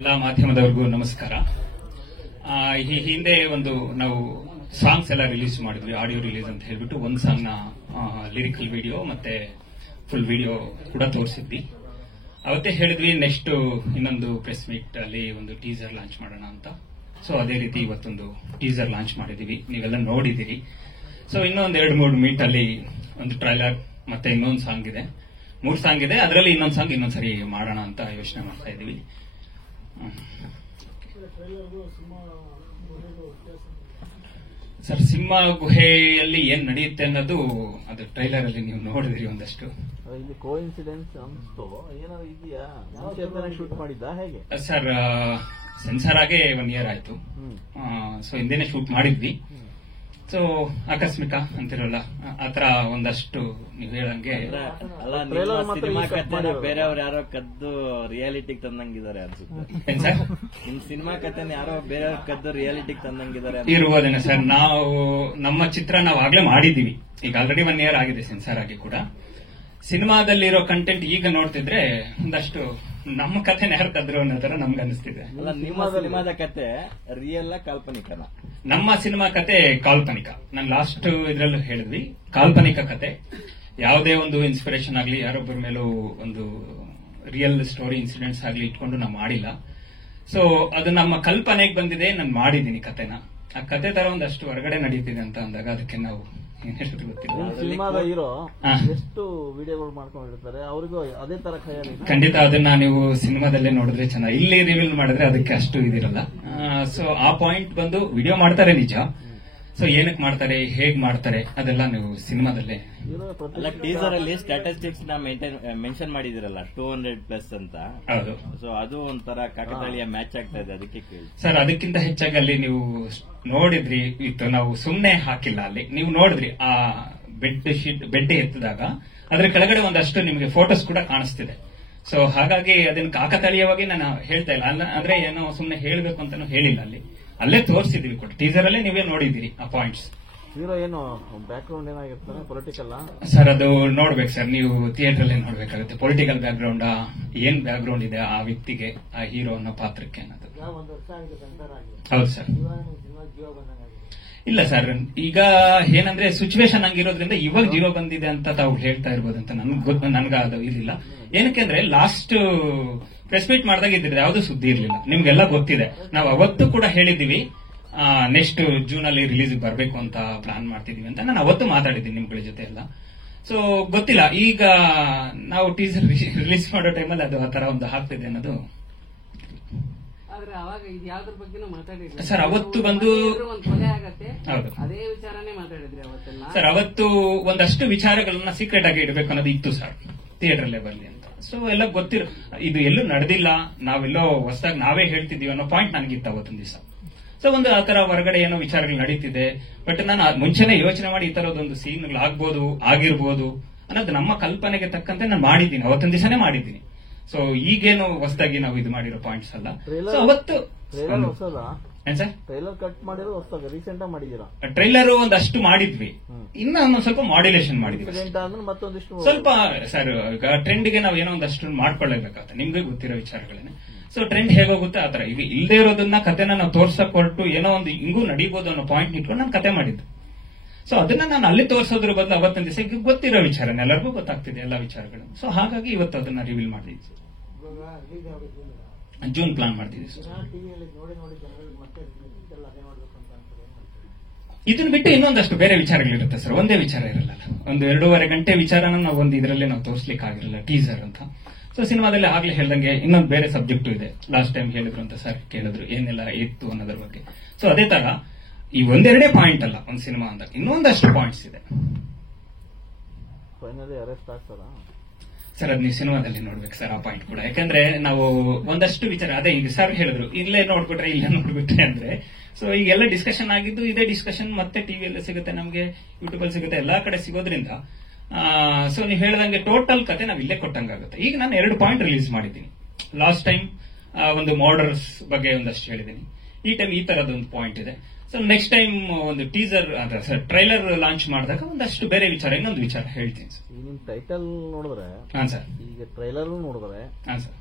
ಎಲ್ಲ ಮಾಧ್ಯಮದವರಿಗೂ ನಮಸ್ಕಾರ. ಈ ಹಿಂದೆ ಒಂದು ನಾವು ಸಾಂಗ್ಸ್ ಎಲ್ಲ ರಿಲೀಸ್ ಮಾಡಿದ್ವಿ, ಆಡಿಯೋ ರಿಲೀಸ್ ಅಂತ ಹೇಳ್ಬಿಟ್ಟು ಒಂದು ಸಾಂಗ್ ನ ಲಿರಿಕಲ್ ವಿಡಿಯೋ ಮತ್ತೆ ಫುಲ್ ವಿಡಿಯೋ ಕೂಡ ತೋರಿಸಿದ್ವಿ. ಅವತ್ತೇ ಹೇಳಿದ್ವಿ ನೆಕ್ಸ್ಟ್ ಇನ್ನೊಂದು ಪ್ರೆಸ್ ಮೀಟ್ ಅಲ್ಲಿ ಒಂದು ಟೀಸರ್ ಲಾಂಚ್ ಮಾಡೋಣ ಅಂತ. ಸೊ ಅದೇ ರೀತಿ ಇವತ್ತೊಂದು ಟೀಸರ್ ಲಾಂಚ್ ಮಾಡಿದೀವಿ, ನೀವೆಲ್ಲ ನೋಡಿದಿರಿ. ಸೊ ಇನ್ನೊಂದು 2-3 ಮೀಟ್ ಅಲ್ಲಿ ಒಂದು ಟ್ರೈಲರ್ ಮತ್ತೆ ಇನ್ನೊಂದು ಸಾಂಗ್ ಇದೆ, 3 ಸಾಂಗ್ ಇದೆ. ಅದರಲ್ಲಿ ಇನ್ನೊಂದು ಸಾಂಗ್ ಇನ್ನೊಂದ್ಸರಿ ಮಾಡೋಣ ಅಂತ ಯೋಚನೆ ಮಾಡ್ತಾ ಇದೀವಿ. ಸರ್, ಸಿಂಹ ಗುಹೆಯಲ್ಲಿ ಏನ್ ನಡೆಯುತ್ತೆ ಅನ್ನೋದು ಅದು ಟ್ರೈಲರ್ ಅಲ್ಲಿ ನೀವು ನೋಡಿದ್ರಿ ಒಂದಷ್ಟು. ಇಲ್ಲಿ ಕೋಇನ್ಸಿಡೆನ್ಸ್ ಅನ್ಸ್ತು ಏನಾದ್ರು ಇದೆಯಾ? ಶೂಟ್ ಮಾಡಿದ್ದ ಹೇಗೆ ಸರ್? ಸೆನ್ಸರ್ ಆಗಿ 1 ಇಯರ್ ಆಯ್ತು. ಸೊ ಹಿಂದೆನೆ ಶೂಟ್ ಮಾಡಿದ್ವಿ. ಸೊ ಆಕಸ್ಮಿಕ ಅಂತಿರಲ್ಲ, ಆತರ ಒಂದಷ್ಟು ನೀವು ಹೇಳಂಗೆ ಸಿನಿಮಾ ಕಥೆನ ಬೇರೆಯವ್ರು ಯಾರೋ ಕದ್ದು ರಿಯಾಲಿಟಿಗೆ ತಂದಂಗಿದ್ದಾರೆ ಅನ್ಸುತ್ತೆ. ನಿಮ್ ಸಿನಿಮಾ ಕಥೆನ ಯಾರೋ ಬೇರೆಯವ್ರ ಕದ್ದು ರಿಯಾಲಿಟಿಗೆ ತಂದಂಗಿದ್ದಾರೆ ಇರುವುದೇನೆ ಸರ್. ನಮ್ಮ ಚಿತ್ರ ನಾವು ಆಗ್ಲೇ ಮಾಡಿದೀವಿ, ಈಗ ಆಲ್ರೆಡಿ 1 ಇಯರ್ ಆಗಿದೆ ಸೆನ್ಸರ್ ಆಗಿ ಕೂಡ. ಸಿನಿಮಾದಲ್ಲಿರೋ ಕಂಟೆಂಟ್ ಈಗ ನೋಡ್ತಿದ್ರೆ ಒಂದಷ್ಟು ನಮ್ಮ ಕಥೆನ ಯಾರು ಕದ್ರು ಅನ್ನೋ ತರ ನಮ್ಗೆ ಅನಿಸ್ತಿದೆ. ಅಲ್ಲ, ನಿಮ್ಮ ಸಿನಿಮಾದ ಕತೆ ರಿಯಲ್ ಕಾಲ್ಪನಿಕನ? ನಮ್ಮ ಸಿನಿಮಾ ಕತೆ ಕಾಲ್ಪನಿಕ. ನಾನು ಲಾಸ್ಟ್ ಇದ್ರಲ್ಲೂ ಹೇಳಿದ್ವಿ, ಕಾಲ್ಪನಿಕ ಕತೆ. ಯಾವುದೇ ಒಂದು ಇನ್ಸ್ಪಿರೇಷನ್ ಆಗ್ಲಿ, ಯಾರೊಬ್ಬರ ಮೇಲೂ ಒಂದು ರಿಯಲ್ ಸ್ಟೋರಿ ಇನ್ಸಿಡೆಂಟ್ಸ್ ಆಗ್ಲಿ ಇಟ್ಕೊಂಡು ನಾವು ಮಾಡಿಲ್ಲ. ಸೊ ಅದು ನಮ್ಮ ಕಲ್ಪನೆಗೆ ಬಂದಿದೆ, ನಾನು ಮಾಡಿದ್ದೀನಿ ಕತೆನ. ಆ ಕತೆ ತರ ಒಂದಷ್ಟು ಹೊರಗಡೆ ನಡೀತಿದೆ ಅಂತ ಅಂದಾಗ ಅದಕ್ಕೆ ನಾವು ಏನೆಷ್ಟು ಗೊತ್ತಿಲ್ಲ. ಸಿನಿಮಾದ ಹೀರೋ ಎಷ್ಟು ವಿಡಿಯೋಗಳು ಮಾಡ್ಕೊಂಡಿರ್ತಾರೆ, ಅವ್ರಿಗೂ ಅದೇ ತರ ಖಯಾಲಿ. ಖಂಡಿತ ಅದನ್ನ ನೀವು ಸಿನಿಮಾದಲ್ಲೇ ನೋಡಿದ್ರೆ ಚೆನ್ನಾಗಿ. ಇಲ್ಲಿ ರಿವೀಲ್ ಮಾಡಿದ್ರೆ ಅದಕ್ಕೆ ಅಷ್ಟು ಇದಿರಲ್ಲ. ಸೊ ಆ ಪಾಯಿಂಟ್ ಬಂದು ವಿಡಿಯೋ ಮಾಡ್ತಾರೆ ನಿಜ. ಸೊ ಏನಕ್ಕೆ ಮಾಡ್ತಾರೆ, ಹೇಗ್ ಮಾಡ್ತಾರೆ ಅದೆಲ್ಲ ನೀವು ಸಿನಿಮಾದಲ್ಲೇ. ಟೀಸರ್ ಅಲ್ಲಿ ಸ್ಟ್ಯಾಟಿಸ್ಟಿಕ್ಸ್ ನ ಮೆನ್ಷನ್ ಮಾಡಿದಿರಲ್ಲ, 200+ ಅಂತ. ಹೌದು. ಸೊ ಅದು ಒಂಥರ ಕಾಕತಾಳೀಯ ಮ್ಯಾಚ್ ಆಗ್ತಾ ಇದೆ, ಅದಕ್ಕೆ ಕೇಳಿ ಸರ್. ಅದಕ್ಕಿಂತ ಹೆಚ್ಚಾಗಿ ಅಲ್ಲಿ ನೀವು ನೋಡಿದ್ರಿ ಇತ್ತು, ನಾವು ಸುಮ್ನೆ ಹಾಕಿಲ್ಲ. ಅಲ್ಲಿ ನೀವು ನೋಡಿದ್ರಿ ಆ ಬೆಡ್ ಎತ್ತಿದಾಗ ಅದ್ರ ಕೆಳಗಡೆ ಒಂದಷ್ಟು ನಿಮಗೆ ಫೋಟೋಸ್ ಕೂಡ ಕಾಣಿಸ್ತಿದೆ. ಸೊ ಹಾಗಾಗಿ ಅದನ್ನ ಕಾಕತಾಳೀಯವಾಗಿ ನಾನು ಹೇಳ್ತಾ ಇಲ್ಲ, ಅಂದ್ರೆ ಏನೋ ಸುಮ್ನೆ ಹೇಳ್ಬೇಕು ಅಂತಾನು ಹೇಳಿಲ್ಲ. ಅಲ್ಲಿ ಅಲ್ಲೇ ತೋರಿಸಿದ್ವಿ ಕೂಡ, ಟೀಸರ್ ಅಲ್ಲೇ ನೀವೇ ನೋಡಿದ್ದೀರಿ ಆ ಪಾಯಿಂಟ್ಸ್. ಹೀರೋ ಏನು ಬ್ಯಾಕ್ ಗ್ರೌಂಡ್ ಏನಾಗಿರ್ತಾನೆ, ಪೊಲಿಟಿಕಲ್? ಸರ್ ಅದು ನೋಡ್ಬೇಕು ಸರ್, ನೀವು ಥಿಯೇಟರ್ ಅಲ್ಲೇ ನೋಡ್ಬೇಕಾಗುತ್ತೆ. ಪೊಲಿಟಿಕಲ್ ಬ್ಯಾಕ್ ಗ್ರೌಂಡ್, ಏನ್ ಬ್ಯಾಕ್ ಗ್ರೌಂಡ್ ಇದೆ ಆ ವ್ಯಕ್ತಿಗೆ, ಆ ಹೀರೋ ಅನ್ನೋ ಪಾತ್ರಕ್ಕೆ ಅನ್ನೋದು. ಹೌದು ಸರ್. ಇಲ್ಲ ಸರ್, ಈಗ ಏನಂದ್ರೆ ಸಿಚುವೇಶನ್ ಹಂಗಿರೋದ್ರಿಂದ ಇವಾಗ ಜೀವ ಬಂದಿದೆ ಅಂತ ತಾವು ಹೇಳ್ತಾ ಇರ್ಬೋದು ಅಂತ ನನ್ಗ ಅದು ಇದಿಲ್ಲ. ಏನಕ್ಕೆ ಅಂದ್ರೆ ಲಾಸ್ಟ್ ಪ್ರೆಸ್ ಮೀಟ್ ಮಾಡಿದಾಗ ಇದ್ರೆ ಯಾವ್ದು ಸುದ್ದಿ ಇರ್ಲಿಲ್ಲ, ನಿಮ್ಗೆಲ್ಲ ಗೊತ್ತಿದೆ. ನಾವು ಅವತ್ತು ಕೂಡ ಹೇಳಿದೀವಿ ನೆಕ್ಸ್ಟ್ ಜೂನ್ ಅಲ್ಲಿ ರಿಲೀಸ್ ಬರಬೇಕು ಅಂತ ಪ್ಲಾನ್ ಮಾಡ್ತಿದೀವಿ ಅಂತ. ನಾನು ಅವತ್ತು ಮಾತಾಡಿದ್ದೀನಿ ನಿಮ್ಗಳ ಜೊತೆ ಎಲ್ಲ. ಸೊ ಗೊತ್ತಿಲ್ಲ, ಈಗ ನಾವು ಟೀಸರ್ ರಿಲೀಸ್ ಮಾಡೋ ಟೈಮಲ್ಲಿ ಅದು ಆ ತರ ಒಂದು ಆಗ್ತಿದೆ ಅನ್ನೋದು. ಸರ್ ಅವತ್ತು ಬಂದು ಹೌದು ಸರ್, ಅವತ್ತು ಒಂದಷ್ಟು ವಿಚಾರಗಳನ್ನ ಸೀಕ್ರೆಟ್ ಆಗಿ ಇಡಬೇಕು ಅನ್ನೋದು ಇತ್ತು ಸರ್, ಥಿಯೇಟರ್ ಅಲ್ಲೇ ಬರ್ಲಿ ಅಂತ. ಸೊ ಎಲ್ಲ ಗೊತ್ತಿರೋ, ಇದು ಎಲ್ಲೂ ನಡೆದಿಲ್ಲ, ನಾವೆಲ್ಲೋ ಹೊಸದಾಗಿ ನಾವೇ ಹೇಳ್ತಿದೀವಿ ಅನ್ನೋ ಪಾಯಿಂಟ್ ನನಗಿತ್ತು ಅವತ್ತೊಂದು ದಿವಸ. ಸೊ ಒಂದು ಆತರ ಹೊರಗಡೆ ಏನೋ ವಿಚಾರಗಳು ನಡೀತಿದೆ, ಬಟ್ ನಾನು ಮುಂಚೆನೆ ಯೋಚನೆ ಮಾಡಿ ಈ ತರದೊಂದು ಸೀನ್ಗಳು ಆಗ್ಬೋದು, ಆಗಿರ್ಬೋದು ಅನ್ನೋದು ನಮ್ಮ ಕಲ್ಪನೆಗೆ ತಕ್ಕಂತೆ ನಾನು ಮಾಡಿದ್ದೀನಿ, ಅವತ್ತೊಂದು ದಿವಸನೇ ಮಾಡಿದ್ದೀನಿ. ಸೊ ಈಗೇನು ಹೊಸದಾಗಿ ನಾವು ಇದು ಮಾಡಿರೋ ಪಾಯಿಂಟ್ಸ್ ಅಲ್ಲ. ಸೊ ಅವತ್ತು ಏನ್ ಸರ್ ಟ್ರೈಲರ್ ಕಟ್ ಮಾಡಿರೋದು ಹೊಸದಾಗಿ ರೀಸೆಂಟ್ ಆಗಿ ಮಾಡಿದೀರಾ? ಟ್ರೈಲರ್ ಒಂದಷ್ಟು ಮಾಡಿದ್ವಿ, ಇನ್ನ ಒಂದೊಂದು ಸ್ವಲ್ಪ ಮಾಡ್ಯುಲೇಷನ್ ಮಾಡಿದ್ವಿ ಮತ್ತೊಂದಿಷ್ಟು ಸ್ವಲ್ಪ. ಸರ್ ಈಗ ಟ್ರೆಂಡ್ಗೆ ನಾವು ಏನೋ ಒಂದಷ್ಟು ಮಾಡ್ಕೊಳ್ಳೇಬೇಕಾಗುತ್ತೆ, ನಿಮ್ಗೆ ಗೊತ್ತಿರೋ ವಿಚಾರಗಳೇನೆ. ಸೊ ಟ್ರೆಂಡ್ ಹೇಗೋಗುತ್ತೆ ಆತರ. ಈಗ ಇಲ್ಲದೆ ಇರೋದನ್ನ ಕತೆನ ನಾವು ತೋರ್ಸಕ್ ಹೊರಟು ಏನೋ ಒಂದು ಹಿಂಗೂ ನಡೀಬಹುದು ಅನ್ನೋ ಪಾಯಿಂಟ್ ಇಟ್ಕೊಂಡು ನಾನು ಕತೆ ಮಾಡಿದ್ದು. ಸೊ ಅದನ್ನ ನಾನು ಅಲ್ಲಿ ತೋರಿಸೋದ್ರ ಬದಲು ಅವತ್ತೊಂದು ದಿವಸ ಈಗ ಗೊತ್ತಿರೋ ವಿಚಾರ, ಎಲ್ಲರಿಗೂ ಗೊತ್ತಾಗ್ತಿದೆ ಎಲ್ಲ ವಿಚಾರಗಳು. ಸೊ ಹಾಗಾಗಿ ಇವತ್ತು ಅದನ್ನ ರಿವೀಲ್ ಮಾಡಿದ್ವಿ. ಜೂನ್ ಪ್ಲಾನ್ ಮಾಡ್ತಿದ್ವಿ ಸರ್. ಇದನ್ನ ಬಿಟ್ಟು ಇನ್ನೊಂದಷ್ಟು ಬೇರೆ ವಿಚಾರಗಳಿರುತ್ತೆ ಸರ್, ಒಂದೇ ವಿಚಾರ ಇರಲ್ಲ. ಒಂದು 2.5 ಗಂಟೆ ವಿಚಾರನ ನಾವು ಒಂದು ಇದರಲ್ಲೇ ನಾವು ತೋರಿಸ್ಲಿಕ್ಕೆ ಆಗಿರಲ್ಲ, ಟೀಸರ್ ಅಂತ. ಸೊ ಸಿನಿಮಾದಲ್ಲಿ ಆಗ್ಲೇ ಹೇಳ್ದಂಗೆ ಇನ್ನೊಂದು ಬೇರೆ ಸಬ್ಜೆಕ್ಟ್ ಇದೆ. ಲಾಸ್ಟ್ ಟೈಮ್ ಹೇಳಿದ್ರು ಅಂತ ಸರ್ ಕೇಳಿದ್ರು ಏನೆಲ್ಲ ಇತ್ತು ಅನ್ನೋದ್ರ ಬಗ್ಗೆ. ಸೊ ಅದೇ ತರ ಈ 1-2 ಪಾಯಿಂಟ್ ಅಲ್ಲ ಒಂದು ಸಿನಿಮಾ ಅಂದಾಗ ಇನ್ನೊಂದಷ್ಟು ಪಾಯಿಂಟ್ಸ್ ಇದೆ ಸರ್. ಅದ್ ನೀವು ಸಿನಿಮಾದಲ್ಲಿ ನೋಡ್ಬೇಕು ಸರ್ ಆ ಪಾಯಿಂಟ್ ಕೂಡ. ಯಾಕಂದ್ರೆ ನಾವು ಒಂದಷ್ಟು ವಿಚಾರ, ಅದೇ ಈಗ ಸರ್ ಹೇಳಿದ್ರು ಇಲ್ಲೇ ನೋಡ್ಬಿಟ್ರೆ ಇಲ್ಲೇ ನೋಡ್ಬಿಟ್ರೆ ಅಂದ್ರೆ. ಸೊ ಈಗೆಲ್ಲ ಡಿಸ್ಕಷನ್ ಆಗಿದ್ದು ಇದೇ ಡಿಸ್ಕಷನ್ ಮತ್ತೆ ಟಿವಿಯಲ್ಲೇ ಸಿಗುತ್ತೆ, ನಮಗೆ ಯೂಟ್ಯೂಬ್ ಅಲ್ಲಿ ಸಿಗುತ್ತೆ, ಎಲ್ಲಾ ಕಡೆ ಸಿಗೋದ್ರಿಂದ. ಸೊ ನೀವು ಹೇಳ್ದಂಗೆ ಟೋಟಲ್ ಕತೆ ನಾವು ಇಲ್ಲೇ ಕೊಟ್ಟಂಗಾಗುತ್ತೆ. ಈಗ ನಾನು 2 ಪಾಯಿಂಟ್ ರಿಲೀಸ್ ಮಾಡಿದ್ದೀನಿ. ಲಾಸ್ಟ್ ಟೈಮ್ ಒಂದು ಮಾರ್ಡರ್ಸ್ ಬಗ್ಗೆ ಒಂದಷ್ಟು ಹೇಳಿದ್ದೀನಿ, ಈ ಟೈಮ್ ಈ ತರದೊಂದು ಪಾಯಿಂಟ್ ಇದೆ. ಸೊ ನೆಕ್ಸ್ಟ್ ಟೈಮ್ ಒಂದು ಟೀಸರ್ ಟ್ರೈಲರ್ ಲಾಂಚ್ ಮಾಡಿದಾಗ ಒಂದಷ್ಟು ಬೇರೆ ವಿಚಾರ, ಇನ್ನೊಂದು ವಿಚಾರ ಹೇಳ್ತೀನಿ ಸರ್. ನಿಮ್ ಟೈಟಲ್ ನೋಡಿದ್ರೆ, ಹಾಂ ಸರ್, ಈಗ ಟ್ರೈಲರ್ ನೋಡಿದ್ರೆ ಹಾಂ ಸರ್,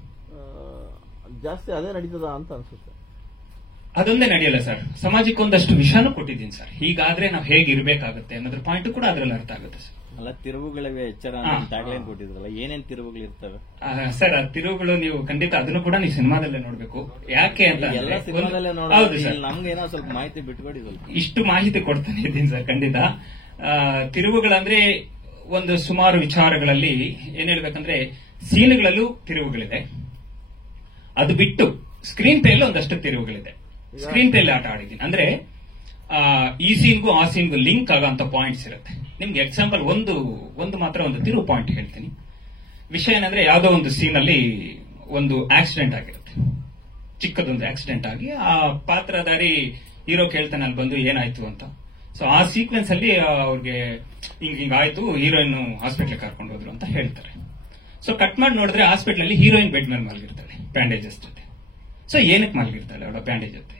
ಜಾಸ್ತಿ ಅದೇ ನಡೀತದ ಅಂತ ಅನ್ಸುತ್ತೆ. ಅದೊಂದೇ ನಡೆಯಲ್ಲ ಸರ್, ಸಮಾಜಕ್ಕೆ ಒಂದಷ್ಟು ವಿಷಯನೂ ಕೊಟ್ಟಿದ್ದೀನಿ ಸರ್. ಹೀಗಾದ್ರೆ ನಾವು ಹೇಗಿರ್ಬೇಕಾಗುತ್ತೆ ಅನ್ನೋದ್ರ ಪಾಯಿಂಟ್ ಕೂಡ ಅದ್ರಲ್ಲಿ ಅರ್ಥ ಆಗುತ್ತೆ ಸರ್. ಅಲ್ಲ, ತಿರುವುಗಳಿವೆ ಎಚ್ಚರ ಟ್ಯಾಗ್ಲೈನ್ ಕೊಟ್ಟಿದ್ರಲ್ಲ, ಏನೇನ್ ತಿರುವುಗಳು ಇರ್ತವೆ ಸರ್? ಆ ತಿರುವುಗಳು ನೀವು ಖಂಡಿತ ಅದನ್ನು ಕೂಡ ನೀವು ಸಿನಿಮಾದಲ್ಲೇ ನೋಡ್ಬೇಕು. ಯಾಕೆ ಅಂತ ಎಲ್ಲ ಸಿನಿಮಾದಲ್ಲೇ ಹೌದು ಸರ್, ನಮ್ಗೆ ಏನೋ ಸ್ವಲ್ಪ ಮಾಹಿತಿ ಬಿಟ್ಕೊಡಿ ಸ್ವಲ್ಪ. ಇಷ್ಟು ಮಾಹಿತಿ ಕೊಡ್ತಾನೆ ಇದ್ದೀನಿ ಸರ್. ಖಂಡಿತ ತಿರುವುಗಳಂದ್ರೆ ಒಂದು ಸುಮಾರು ವಿಚಾರಗಳಲ್ಲಿ ಏನ್ ಹೇಳ್ಬೇಕಂದ್ರೆ, ಸೀನ್ಗಳಲ್ಲೂ ತಿರುವುಗಳಿದೆ. ಅದು ಬಿಟ್ಟು ಸ್ಕ್ರೀನ್ ಪ್ಲೇ ಒಂದಷ್ಟು ತಿರುವುಗಳಿದೆ. ಸ್ಕ್ರೀನ್ ಪ್ಲೇ ಆಟ ಆಡಿದ್ದೀನಿ ಅಂದ್ರೆ ಈ ಸೀನ್ಗೂ ಆ ಸೀನ್ಗೂ ಲಿಂಕ್ ಆಗೋಂತ ಪಾಯಿಂಟ್ಸ್ ಇರುತ್ತೆ. ನಿಮ್ಗೆ ಎಕ್ಸಾಂಪಲ್ ಒಂದು ಮಾತ್ರ ಒಂದು ತಿರುವು ಪಾಯಿಂಟ್ ಹೇಳ್ತೀನಿ. ವಿಷಯ ಏನಂದ್ರೆ, ಯಾವುದೋ ಒಂದು ಸೀನ್ ಅಲ್ಲಿ ಒಂದು ಆಕ್ಸಿಡೆಂಟ್ ಆಗಿರುತ್ತೆ, ಚಿಕ್ಕದೊಂದು ಆಕ್ಸಿಡೆಂಟ್ ಆಗಿ ಆ ಪಾತ್ರಧಾರಿ ಹೀರೋ ಕೇಳ್ತಾನೆ ಅಲ್ಲಿ ಬಂದು ಏನಾಯ್ತು ಅಂತ. ಸೊ ಆ ಸೀಕ್ವೆನ್ಸ್ ಅಲ್ಲಿ ಅವ್ರಿಗೆ ಹಿಂಗಾಯ್ತು, ಹೀರೋಯಿನ್ ಹಾಸ್ಪಿಟ್ಲಿಗೆ ಕರ್ಕೊಂಡು ಹೋದ್ರು ಅಂತ ಹೇಳ್ತಾರೆ. ಸೊ ಕಟ್ ಮಾಡಿ ನೋಡಿದ್ರೆ ಹಾಸ್ಪಿಟಲ್ ಅಲ್ಲಿ ಹೀರೋಯಿನ್ ಬೆಡ್ ಮೇಲೆ ಮಲಗಿರ್ತಾಳೆ ಬ್ಯಾಂಡೇಜಸ್ ಜೊತೆ. ಸೊ ಏನಕ್ಕೆ ಮಲಗಿರ್ತಾಳೆ ಅವಳ ಬ್ಯಾಂಡೇಜ್ ಜೊತೆ,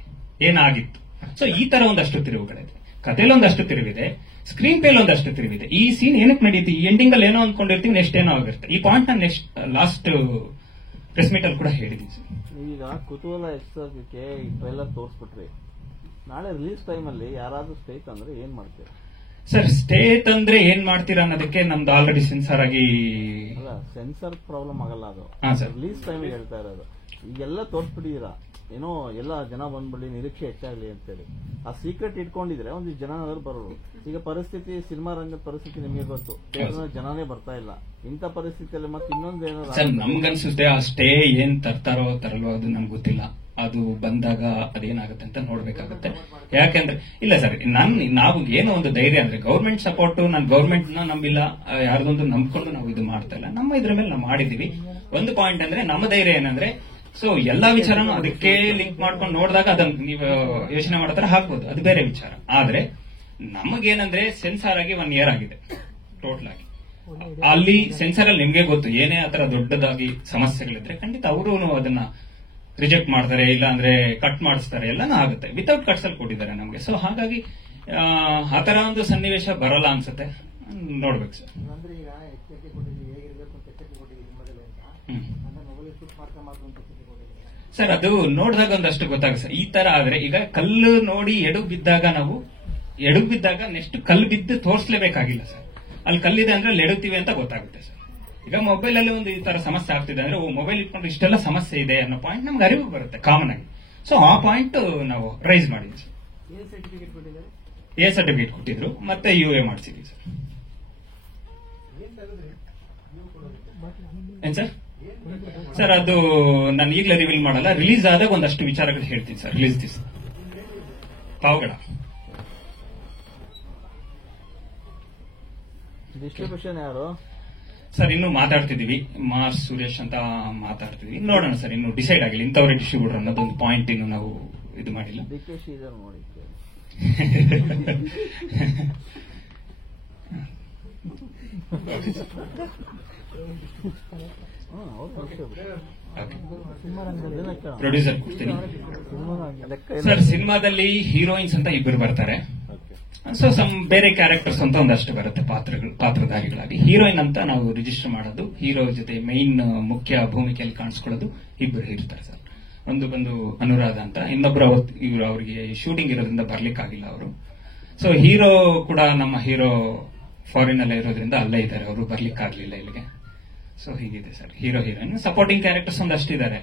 ಏನಾಗಿತ್ತು? ಸೊ ಈ ತರ ಒಂದಷ್ಟು ತಿರುವುಗಳಿದೆ. ಕಥೆಯಲ್ಲಿ ಒಂದಷ್ಟು ತಿರುವಿದೆ, ಸ್ಕ್ರೀನ್ ಪ್ಲೇ ಒಂದಷ್ಟು ತಿರುವಿದೆ. ಈ ಸೀನ್ ಏನಕ್ಕೆ ನಡೀತಿ, ಈ ಎಂಡಿಂಗ್ ಅಲ್ಲಿ ಏನೋ ಅನ್ಕೊಂಡಿರ್ತೀವಿ, ನೆಕ್ಸ್ಟ್ ಏನೋ ಆಗಿರುತ್ತೆ. ಈ ಪಾಯಿಂಟ್ ನಾನು ನೆಕ್ಸ್ಟ್ ಲಾಸ್ಟ್ ಪ್ರೆಸ್ ಮೀಟ್ ಅಲ್ಲಿ ಕೂಡ ಹೇಳಿದ್ದೀನಿ ಸರ್. ಈಗ ಕುತೂಹಲ ಹೆಚ್ಚೋದಕ್ಕೆ ಈ ಟ್ರೈಲರ್ ತೋರಿಸ್ಬಿಟ್ರಿ, ನಾಳೆ ರಿಲೀಸ್ ಟೈಮ್ ಅಲ್ಲಿ ಯಾರಾದ್ರೂ ಸ್ಟೇ ತಂದ್ರೆ ಏನ್ ಮಾಡ್ತೀರಾ ಸರ್? ಸ್ಟೇ ತಂದ್ರೆ ಏನ್ ಮಾಡ್ತೀರಾ ಅನ್ನೋದಕ್ಕೆ ನಮ್ದು ಆಲ್ರೆಡಿ ಸೆನ್ಸಾರ್ ಆಗಿ, ಅಲ್ಲ ಸೆನ್ಸರ್ ಪ್ರಾಬ್ಲಮ್ ಆಗಲ್ಲ, ಅದು ಸರ್ ರಿಲೀಸ್ ಟೈಮ್ ಹೇಳ್ತಾ ಇರೋದು. ಈಗೆಲ್ಲ ತೋರಿಸ್ಬಿಟ್ಟಿದ್ದೀರಾ, ಏನೋ ಎಲ್ಲ ಜನ ಬಂದ್ಬಿಡಿ ನಿರೀಕ್ಷೆ ಹೆಚ್ಚಾಗ್ಲಿ ಅಂತೇಳಿ. ಆ ಸೀಕ್ರೆಟ್ ಇಟ್ಕೊಂಡಿದ್ರೆ ಒಂದು ಜನನಾದ್ರು ಬರೋರು. ಈಗ ಪರಿಸ್ಥಿತಿ, ಸಿನಿಮಾ ರಂಗದ ಪರಿಸ್ಥಿತಿ ನಿಮಗೆ ಗೊತ್ತು, ಜನನೇ ಬರ್ತಾ ಇಲ್ಲ. ಇಂಥ ಪರಿಸ್ಥಿತಿಯಲ್ಲಿ ಮತ್ತೆ ಇನ್ನೊಂದು ಏನೋ ಸರ್, ನಮ್ಗನ್ಸುತ್ತೆ ಆ ಸ್ಟೇ ಏನ್ ತರ್ತಾರೋ ತರಲ್ವೋ ಅದು ನಮ್ಗೆ ಗೊತ್ತಿಲ್ಲ. ಅದು ಬಂದಾಗ ಅದೇನಾಗುತ್ತೆ ಅಂತ ನೋಡ್ಬೇಕಾಗುತ್ತೆ. ಯಾಕೆಂದ್ರೆ ಇಲ್ಲ ಸರ್, ನಾವು ಏನೋ ಒಂದು ಧೈರ್ಯ ಅಂದ್ರೆ ಗೌರ್ಮೆಂಟ್ ಸಪೋರ್ಟ್, ನಾನು ಗೌರ್ಮೆಂಟ್ ನಂಬಿಲ್ಲ, ಯಾರ್ದೊಂದು ನಂಬ್ಕೊಂಡು ನಾವು ಇದು ಮಾಡ್ತಾ ಇಲ್ಲ. ನಮ್ಮ ಇದ್ರ ಮೇಲೆ ನಾವು ಮಾಡಿದೀವಿ. ಒಂದು ಪಾಯಿಂಟ್ ಅಂದ್ರೆ ನಮ್ಮ ಧೈರ್ಯ ಏನಂದ್ರೆ, ಸೊ ಎಲ್ಲಾ ವಿಚಾರನೂ ಅದಕ್ಕೆ ಲಿಂಕ್ ಮಾಡ್ಕೊಂಡು ನೋಡಿದಾಗ ಅದನ್ನ ನೀವು ಯೋಚನೆ ಮಾಡ್ತಾರೆ ಹಾಕ್ಬೋದು, ಅದು ಬೇರೆ ವಿಚಾರ. ಆದ್ರೆ ನಮಗೇನಂದ್ರೆ ಸೆನ್ಸಾರ್ ಆಗಿ 1 year ಆಗಿದೆ ಟೋಟಲ್ ಆಗಿ. ಅಲ್ಲಿ ಸೆನ್ಸಾರ್ ಅಲ್ಲಿ ನಿಮ್ಗೆ ಗೊತ್ತು, ಏನೇ ಆತರ ದೊಡ್ಡದಾಗಿ ಸಮಸ್ಯೆಗಳಿದ್ರೆ ಖಂಡಿತ ಅವರು ಅದನ್ನ ರಿಜೆಕ್ಟ್ ಮಾಡ್ತಾರೆ, ಇಲ್ಲ ಅಂದ್ರೆ ಕಟ್ ಮಾಡಿಸ್ತಾರೆ, ಎಲ್ಲಾನು ಆಗುತ್ತೆ. ವಿತೌಟ್ ಕಟ್ಸ್ ಅಲ್ಲಿ ಕೊಟ್ಟಿದ್ದಾರೆ ನಮ್ಗೆ. ಸೊ ಹಾಗಾಗಿ ಆತರ ಒಂದು ಸನ್ನಿವೇಶ ಬರಲ್ಲ ಅನ್ಸುತ್ತೆ, ನೋಡ್ಬೇಕು ಸರ್. ಸರ್ ಅದು ನೋಡಿದಾಗ ಒಂದಷ್ಟು ಗೊತ್ತಾಗುತ್ತೆ ಸರ್. ಈ ತರ ಆದ್ರೆ ಈಗ ಕಲ್ಲು ನೋಡಿ ಎಡುಗ್ ಬಿದ್ದಾಗ ನೆಕ್ಸ್ಟ್ ಕಲ್ಲು ಬಿದ್ದು ತೋರಿಸಲೇಬೇಕಾಗಿಲ್ಲ ಸರ್. ಅಲ್ಲಿ ಕಲ್ಲಿದೆ ಅಂದ್ರೆ ಅಲ್ಲಿ ಎಡುತ್ತೀವಿ ಅಂತ ಗೊತ್ತಾಗುತ್ತೆ ಸರ್. ಈಗ ಮೊಬೈಲ್ ಅಲ್ಲಿ ಒಂದು ಈ ತರ ಸಮಸ್ಯೆ ಆಗ್ತಿದೆ ಅಂದ್ರೆ, ಮೊಬೈಲ್ ಇಟ್ಕೊಂಡ್ರೆ ಇಷ್ಟೆಲ್ಲ ಸಮಸ್ಯೆ ಇದೆ ಅನ್ನೋ ಪಾಯಿಂಟ್ ನಮ್ಗೆ ಅರಿವು ಬರುತ್ತೆ ಕಾಮನ್ ಆಗಿ. ಸೊ ಆ ಪಾಯಿಂಟ್ ನಾವು ರೈಸ್ ಮಾಡಿದ್ವಿ ಸರ್. ಎ ಸರ್ಟಿಫಿಕೇಟ್ ಕೊಟ್ಟಿದ್ರು, ಮತ್ತೆ UA ಮಾಡಿಸಿದ್ವಿ ಸರ್. ಏನ್ ಸರ್? ಸರ್ ಅದು ನಾನು ಈಗಲೇ ರಿವೀಲ್ ಮಾಡಲ್ಲ, ರಿಲೀಸ್ ಆದಾಗ ಒಂದಷ್ಟು ವಿಚಾರಗಳು ಹೇಳ್ತೀನಿ ಸರ್. ರಿಲೀಸ್ ದಿವಸ ಪಾವಗಡ. ಡಿಸ್ಟ್ರಿಬ್ಯೂಷನ್ ಯಾರು ಸರ್? ಇನ್ನು ಮಾತಾಡ್ತಿದೀವಿ, ಮಾರ್ಸ್ ಸುರೇಶ್ ಅಂತ ಮಾತಾಡ್ತಿದೀವಿ. ನೋಡೋಣ ಸರ್, ಇನ್ನು ಡಿಸೈಡ್ ಆಗಿಲ್ಲ ಇಂಥವ್ರೆ ಡಿಸ್ಟ್ರಿಬ್ಯೂಟರ್ ಅನ್ನೋದೊಂದು ಪಾಯಿಂಟ್ ಇನ್ನು ನಾವು ಇದು ಮಾಡಿಲ್ಲ. ನೋಡಿ ಪ್ರೊಡ್ಯೂಸರ್ ಕೊಡ್ತೀನಿ ಸರ್. ಸಿನಿಮಾದಲ್ಲಿ ಹೀರೋಯಿನ್ಸ್ ಅಂತ ಇಬ್ಬರು ಬರ್ತಾರೆ. ಸೊ ಬೇರೆ ಕ್ಯಾರೆಕ್ಟರ್ಸ್ ಅಂತ ಒಂದಷ್ಟು ಬರುತ್ತೆ ಪಾತ್ರಧಾರಿಗಳಾಗಿ. ಹೀರೋಯಿನ್ ಅಂತ ನಾವು ರಿಜಿಸ್ಟರ್ ಮಾಡೋದು, ಹೀರೋ ಜೊತೆ ಮೈನ್ ಮುಖ್ಯ ಭೂಮಿಕೆಯಲ್ಲಿ ಕಾಣಿಸ್ಕೊಳ್ಳೋದು ಇಬ್ಬರು ಇರ್ತಾರೆ ಸರ್. ಒಂದು ಬಂದು ಅನುರಾಧ ಅಂತ, ಇನ್ನೊಬ್ರು ಇವರು ಅವರಿಗೆ ಶೂಟಿಂಗ್ ಇರೋದ್ರಿಂದ ಬರ್ಲಿಕ್ಕಾಗಿಲ್ಲ ಅವರು. ಸೊ ಹೀರೋ ಕೂಡ ನಮ್ಮ ಹೀರೋ ಫಾರಿನ್ ಅಲ್ಲೇ ಇರೋದ್ರಿಂದ ಅಲ್ಲೇ ಇದ್ದಾರೆ, ಅವರು ಬರ್ಲಿಕ್ಕಾಗ್ಲಿಲ್ಲ ಇಲ್ಲಿಗೆ. ಸೊ ಹೀಗಿದೆ sir hero heroine. Supporting characters ಒಂದಷ್ಟು ಇದ್ದಾರೆ.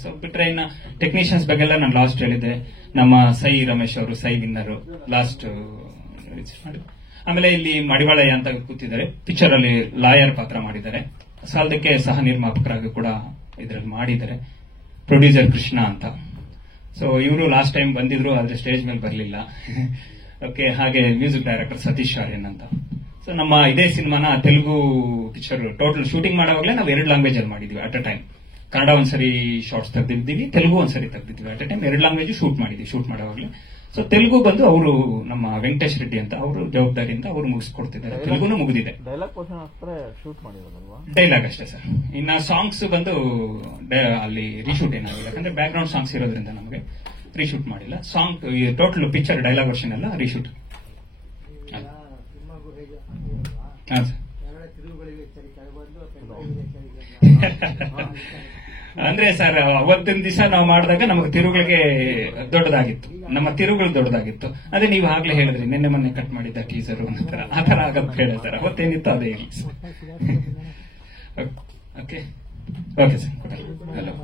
ಸೊ ಬಿಟ್ರೆ ಇನ್ನ ಟೆಕ್ನಿಷಿಯನ್ಸ್ ಬಗ್ಗೆ ಎಲ್ಲ ನಾನು ಲಾಸ್ಟ್ ಹೇಳಿದ್ದೆ. ನಮ್ಮ ಸೈ ರಮೇಶ್ ಅವರು ಸೈ ವಿನ್ನರ್ ಲಾಸ್ಟ್ ಮಾಡಿ. ಆಮೇಲೆ ಇಲ್ಲಿ ಮಡಿವಾಳಯ್ಯ ಅಂತ ಕೂತಿದ್ದಾರೆ, ಪಿಕ್ಚರ್ ಅಲ್ಲಿ ಲಾಯರ್ ಪಾತ್ರ ಮಾಡಿದ್ದಾರೆ. ಸಾಲದಕ್ಕೆ ಸಹ ನಿರ್ಮಾಪಕರಾಗಿ ಕೂಡ ಇದರಲ್ಲಿ ಮಾಡಿದ್ದಾರೆ. ಪ್ರೊಡ್ಯೂಸರ್ ಕೃಷ್ಣ ಅಂತ. ಸೊ ಇವರು ಲಾಸ್ಟ್ ಟೈಮ್ ಬಂದಿದ್ರು, ಆದ್ರೆ ಸ್ಟೇಜ್ ಮೇಲೆ ಬರಲಿಲ್ಲ. ಓಕೆ, ಹಾಗೆ ಮ್ಯೂಸಿಕ್ ಡೈರೆಕ್ಟರ್ ಸತೀಶ್ ಆರ್ಯನ್ ಅಂತ. ಸೊ ನಮ್ಮ ಇದೇ ಸಿನಿಮಾನ ತೆಲುಗು ಪಿಕ್ಚರ್ ಟೋಟಲ್ ಶೂಟಿಂಗ್ ಮಾಡೋವಾಗಲೇ ನಾವು 2 ಲ್ಯಾಂಗ್ವೇಜ್ ಅಲ್ಲಿ ಮಾಡಿದ್ವಿ ಅಟ್ ಅ ಟೈಮ್. ಕನ್ನಡ ಒಂದ್ಸರಿ ಶಾರ್ಟ್ಸ್ ತೆಗೆದಿದ್ದೀವಿ, ತೆಲುಗು ಒಂದ್ಸರಿ ತೆಗೆದಿದ್ವಿ. At a time 2 language shoot ಮಾಡಿದ್ವಿ ಶೂಟ್ ಮಾಡೋವಾಗಲೇ. ಸೊ ತೆಲುಗು ಬಂದು ಅವರು ನಮ್ಮ ವೆಂಕಟೇಶ್ ರೆಡ್ಡಿ ಅಂತ ಅವರು ಜವಾಬ್ದಾರಿಯಿಂದ ಅವರು ಮುಗಿಸ್ಕೊಡ್ತಿದ್ದಾರೆ. ತೆಲುಗುನು ಮುಗಿದಿದೆ. ಡೈಲಾಗ್ ಅಷ್ಟೇ ಸರ್. ಇನ್ನ ಸಾಂಗ್ಸ್ ಬಂದು ಅಲ್ಲಿ ರೀಶೂಟ್ ಏನಾಗಿಲ್ಲ, ಯಾಕಂದ್ರೆ ಬ್ಯಾಕ್ ಗ್ರೌಂಡ್ ಸಾಂಗ್ಸ್ ಇರೋದ್ರಿಂದ ನಮಗೆ ರೀಶೂಟ್ ಮಾಡಿಲ್ಲ. Song total picture dialogue version ಎಲ್ಲ ರೀಶೂಟ್. ಅಂದ್ರೆ ಸರ್ ಅವತ್ತಿನ ದಿವಸ ನಾವು ಮಾಡಿದಾಗ ನಮಗೆ ತಿರುಗಳಿಗೆ ದೊಡ್ಡದಾಗಿತ್ತು, ನಮ್ಮ ತಿರುಗಳು ದೊಡ್ಡದಾಗಿತ್ತು. ಅದೇ ನೀವು ಆಗ್ಲೇ ಹೇಳಿದ್ರಿ ನಿನ್ನೆ ಮೊನ್ನೆ ಕಟ್ ಮಾಡಿದ್ದ ಟೀಸರ್ ಆ ತರ ಆಗಂತ ಹೇಳಿ ಸರ್. ಅವತ್ತೇನಿತ್ತು ಅದೇ ಇಲ್ಲ sir. Okay okay sir. Hello.